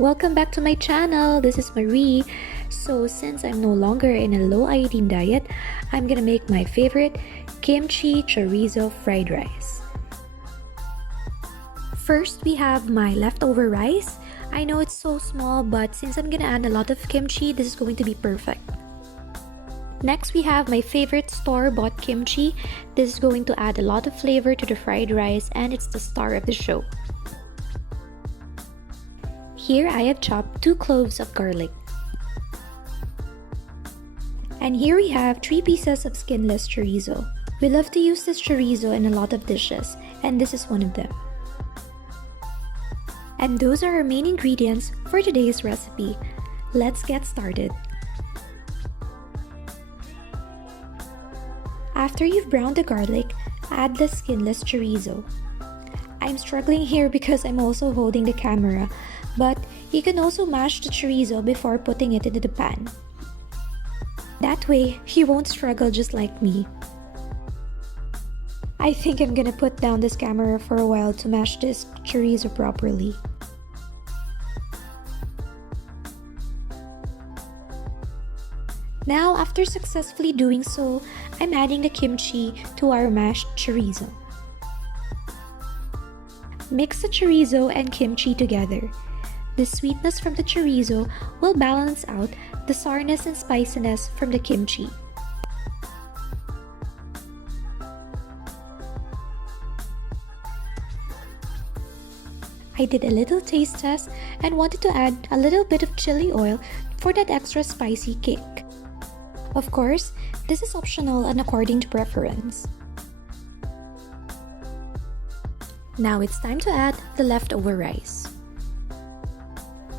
Welcome back to my channel. This is Marie. So since I'm no longer in a low iodine diet, I'm gonna make my favorite kimchi chorizo fried rice. First, we have my leftover rice. I know it's so small, but since I'm gonna add a lot of kimchi, this is going to be perfect. Next, we have my favorite store-bought kimchi. This is going to add a lot of flavor to the fried rice, and it's the star of the show. Here I have chopped 2 cloves of garlic. And here we have 3 pieces of skinless chorizo. We love to use this chorizo in a lot of dishes, and this is one of them. And those are our main ingredients for today's recipe. Let's get started. After you've browned the garlic, add the skinless chorizo. I'm struggling here because I'm also holding the camera, but you can also mash the chorizo before putting it into the pan. That way, you won't struggle just like me. I think I'm gonna put down this camera for a while to mash this chorizo properly. Now, after successfully doing so, I'm adding the kimchi to our mashed chorizo. Mix the chorizo and kimchi together. The sweetness from the chorizo will balance out the sourness and spiciness from the kimchi. I did a little taste test and wanted to add a little bit of chili oil for that extra spicy kick. Of course, this is optional and according to preference. Now it's time to add the leftover rice.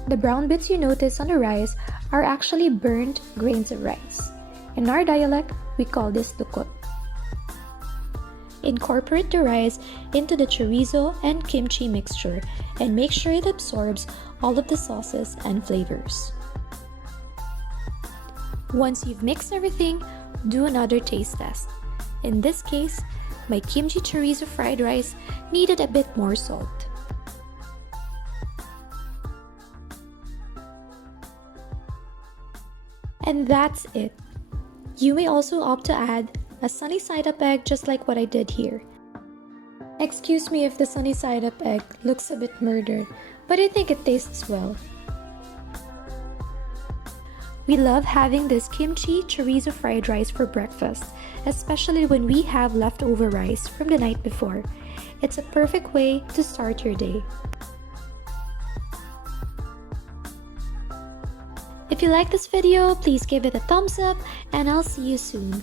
The brown bits you notice on the rice are actually burnt grains of rice. In our dialect, we call this dukot. Incorporate the rice into the chorizo and kimchi mixture and make sure it absorbs all of the sauces and flavors. Once you've mixed everything, do another taste test. In this case, my kimchi chorizo fried rice needed a bit more salt. And that's it. You may also opt to add a sunny side up egg just like what I did here. Excuse me if the sunny side up egg looks a bit murdered, but I think it tastes well. We love having this kimchi chorizo fried rice for breakfast, especially when we have leftover rice from the night before. It's a perfect way to start your day. If you like this video, please give it a thumbs up and I'll see you soon.